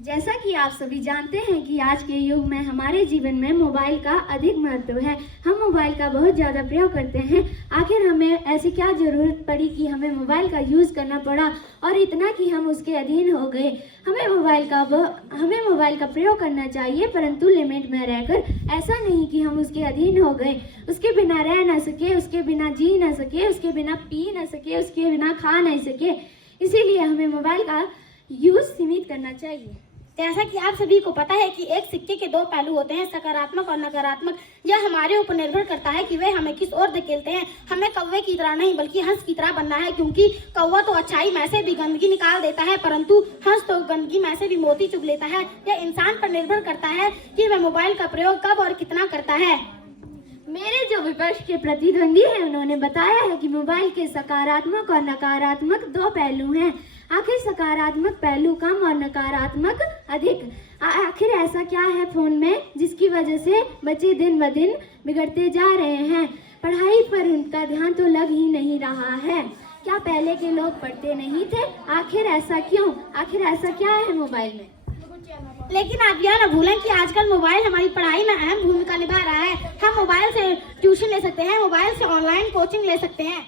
जैसा कि आप सभी जानते हैं कि आज के युग में हमारे जीवन में मोबाइल का अधिक महत्व है। हम मोबाइल का बहुत ज़्यादा प्रयोग करते हैं। आखिर हमें ऐसी क्या ज़रूरत पड़ी कि हमें मोबाइल का यूज़ करना पड़ा और इतना कि हम उसके अधीन हो गए। हमें मोबाइल का प्रयोग करना चाहिए, परंतु लिमिट में रहकर। ऐसा नहीं कि हम उसके अधीन हो गए, उसके बिना रह ना सके, उसके बिना जी ना सके, उसके बिना पी ना सके, उसके बिना खा नहीं सके। इसीलिए हमें मोबाइल का यूज़ सीमित करना चाहिए। जैसा कि आप सभी को पता है कि एक सिक्के के दो पहलू होते हैं, सकारात्मक और नकारात्मक। यह हमारे ऊपर निर्भर करता है कि वे हमें किस ओर धकेलते हैं। हमें कौवे की तरह नहीं बल्कि हंस की तरह बनना है, क्योंकि कौवा तो अच्छाई में से भी गंदगी निकाल देता है, परंतु हंस तो गंदगी में से भी मोती चुग लेता है। यह इंसान पर निर्भर करता है कि वह मोबाइल का प्रयोग कब और कितना करता है। मेरे जो विपक्ष के प्रतिद्वंदी हैं, उन्होंने बताया है कि मोबाइल के सकारात्मक और नकारात्मक दो पहलू हैं। आखिर सकारात्मक पहलू कम और नकारात्मक अधिक। आखिर ऐसा क्या है फोन में जिसकी वजह से बच्चे दिन ब दिन बिगड़ते जा रहे हैं? पढ़ाई पर उनका ध्यान तो लग ही नहीं रहा है। क्या पहले के लोग पढ़ते नहीं थे? आखिर ऐसा क्यों? आखिर ऐसा क्या है मोबाइल में? लेकिन आप यह न भूलें कि आजकल मोबाइल हमारी पढ़ाई में अहम भूमिका निभा रहा है। हम मोबाइल से ट्यूशन ले सकते हैं, मोबाइल से ऑनलाइन कोचिंग ले सकते हैं।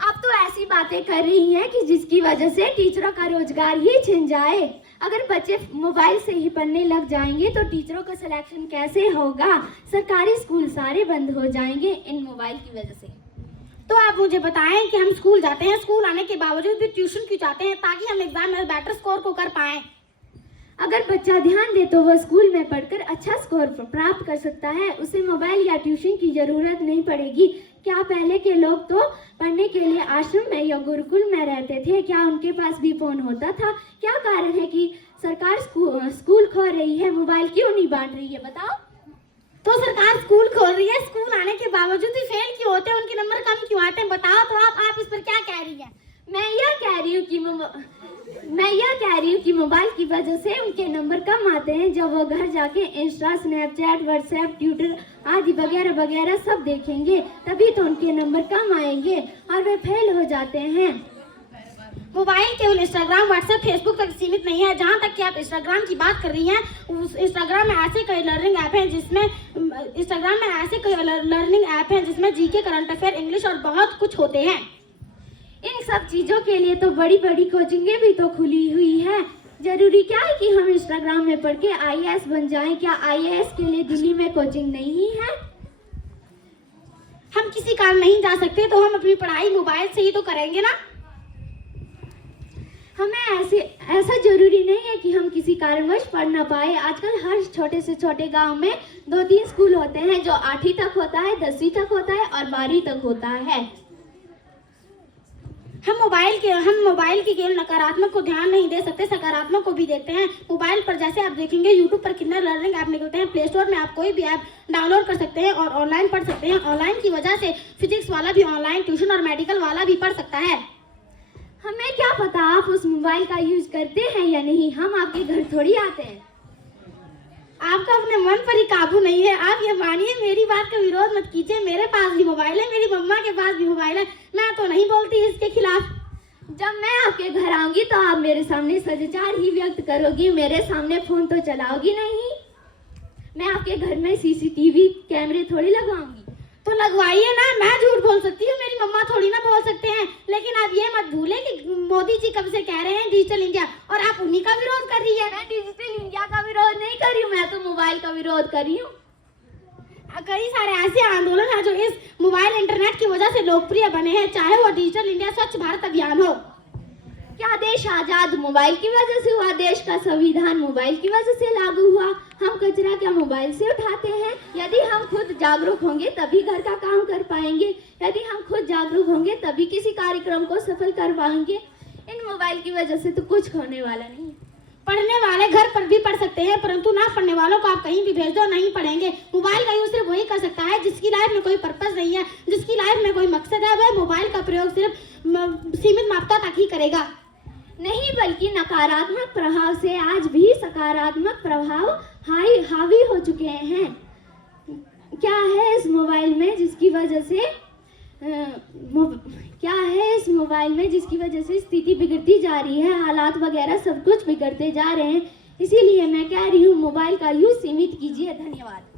आप तो ऐसी बातें कर रही हैं कि जिसकी वजह से टीचरों का रोजगार ही छिन जाए। अगर बच्चे मोबाइल से ही पढ़ने लग जाएंगे तो टीचरों का सिलेक्शन कैसे होगा? सरकारी स्कूल सारे बंद हो जाएंगे इन मोबाइल की वजह से। तो आप मुझे बताएं कि हम स्कूल जाते हैं, स्कूल आने के बावजूद भी ट्यूशन क्यों जाते हैं? ताकि हम एग्जाम में बेटर स्कोर को कर पाएं। अगर बच्चा ध्यान दे तो वह स्कूल में पढ़कर अच्छा स्कोर प्राप्त कर सकता है। उसे मोबाइल या ट्यूशन की जरूरत नहीं पड़ेगी। क्या पहले के लोग तो पढ़ने के लिए आश्रम में या गुरुकुल में रहते थे? क्या उनके पास भी फोन होता था? क्या कारण है कि सरकार स्कूल खोल रही है, मोबाइल क्यों नहीं बांट रही है? बताओ। तो सरकार स्कूल खोल रही है, स्कूल आने के बावजूद भी फेल क्यों होते हैं? उनके नंबर कम क्यों आते हैं? बताओ तो आप इस पर क्या कह रही हैं? मैं यह कह रही हूँ कि मोबाइल की वजह से उनके नंबर कम आते हैं। जब वो घर जाके इंस्टा, स्नैपचैट, व्हाट्सएप, ट्विटर आदि वगैरह वगैरह सब देखेंगे, तभी तो उनके नंबर कम आएंगे और वे फेल हो जाते हैं। मोबाइल केवल इंस्टाग्राम, व्हाट्सएप, फेसबुक तक सीमित नहीं है। जहाँ तक कि आप इंस्टाग्राम की बात कर रही हैं, उस इंस्टाग्राम में ऐसे कई लर्निंग ऐप हैं जिसमें जीके, करंट अफेयर, इंग्लिश और बहुत कुछ होते हैं। इन सब चीजों के लिए तो बड़ी बड़ी कोचिंगें भी तो खुली हुई है। जरूरी क्या है कि हम इंस्टाग्राम में पढ़ के IAS बन जाएं? क्या IAS के लिए दिल्ली में कोचिंग नहीं है? हम किसी काम नहीं जा सकते तो हम अपनी पढ़ाई मोबाइल से ही तो करेंगे ना। हमें ऐसा जरूरी नहीं है कि हम किसी कारणवश पढ़ ना पाए। आजकल हर छोटे से छोटे गांव में 2-3 स्कूल होते हैं, जो 8वीं तक होता है, 10वीं तक होता है और 12वीं तक होता है। हम मोबाइल के केवल नकारात्मक को ध्यान नहीं दे सकते, सकारात्मक को भी देखते हैं। मोबाइल पर जैसे आप देखेंगे यूट्यूब पर कितने लर्निंग ऐप निकलते हैं। प्ले स्टोर में आप कोई भी ऐप डाउनलोड कर सकते हैं और ऑनलाइन पढ़ सकते हैं। ऑनलाइन की वजह से फिजिक्स वाला भी ऑनलाइन, ट्यूशन और मेडिकल वाला भी पढ़ सकता है। हमें क्या पता आप उस मोबाइल का यूज करते हैं या नहीं? हम आपके घर थोड़ी आते हैं। आपका अपने मन पर ही काबू नहीं है। आप ये मानिए, मेरी बात का विरोध मत कीजिए। मेरे पास भी मोबाइल है, मेरी मम्मा के पास भी मोबाइल है। मैं तो नहीं बोलती इसके खिलाफ। जब मैं आपके घर आऊंगी तो आप मेरे सामने सदाचार ही व्यक्त करोगी, मेरे सामने फोन तो चलाओगी नहीं। मैं आपके घर में CCTV कैमरे थोड़ी लगाऊंगी। तो लगवाइए ना, मैं झूठ बोल सकती हूँ, मेरी मम्मा थोड़ी ना बोल सकते हैं। लेकिन आप ये मत भूलें कि मोदी जी कब से कह रहे हैं डिजिटल इंडिया, और आप उन्हीं का विरोध कर रही है। मैं डिजिटल इंडिया का विरोध नहीं कर रही हूँ, मैं तो मोबाइल का विरोध कर रही हूँ। कई सारे ऐसे आंदोलन हैं जो इस मोबाइल इंटरनेट की वजह से लोकप्रिय बने हैं, चाहे वो डिजिटल इंडिया, स्वच्छ भारत अभियान हो। क्या देश आजाद मोबाइल की वजह से हुआ? देश का संविधान मोबाइल की वजह से लागू हुआ। हम कचरा क्या मोबाइल से उठाते हैं? यदि हम खुद जागरूक होंगे तभी घर का काम कर पाएंगे। यदि हम खुद जागरूक होंगे तभी किसी कार्यक्रम को सफल कर पाएंगे। इन मोबाइल की वजह से तो कुछ होने वाला नहीं है। पढ़ने वाले घर पर भी पढ़ सकते हैं, परंतु ना पढ़ने वालों को आप कहीं भी भेज दो, नहीं पढ़ेंगे। मोबाइल का यूज सिर्फ वही कर सकता है जिसकी लाइफ में कोई पर्पस नहीं है, जिसकी लाइफ में कोई मकसद है। वह मोबाइल का प्रयोग सिर्फ सीमित मात्रा तक ही करेगा। नहीं, बल्कि नकारात्मक प्रभाव से आज भी सकारात्मक प्रभाव हावी हो चुके हैं। क्या है इस मोबाइल में जिसकी वजह से स्थिति बिगड़ती जा रही है? हालात वगैरह सब कुछ बिगड़ते जा रहे हैं। इसीलिए मैं कह रही हूँ मोबाइल का यूज़ सीमित कीजिए। धन्यवाद।